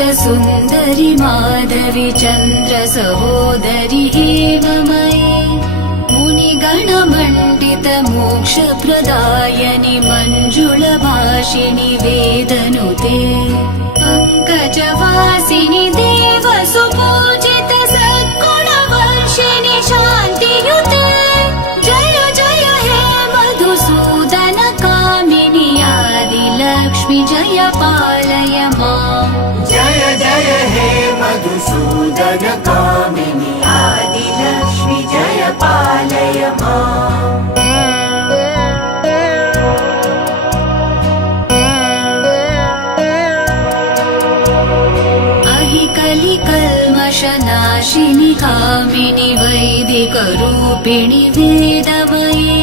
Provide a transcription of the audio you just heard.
सुन्दरि माधवी चन्द्र सहोदरि हेममयी मुनिगणमण्डित मोक्षप्रदायनि मञ्जुलभाषिणि वेदनुते पङ्कजवासिनि देवसुपूजित सद्गुणवर्षिणि शान्तियुते जय जय हे मधुसूदन कामिनि आदिलक्ष्मि जय पालय माम् जय जय हे मधुसूदन कामिनि आदिलक्ष्मि जय पालय माम् कलिकल्मषनाशिनि कामिनि वैदिकरूपिणि वेदमयी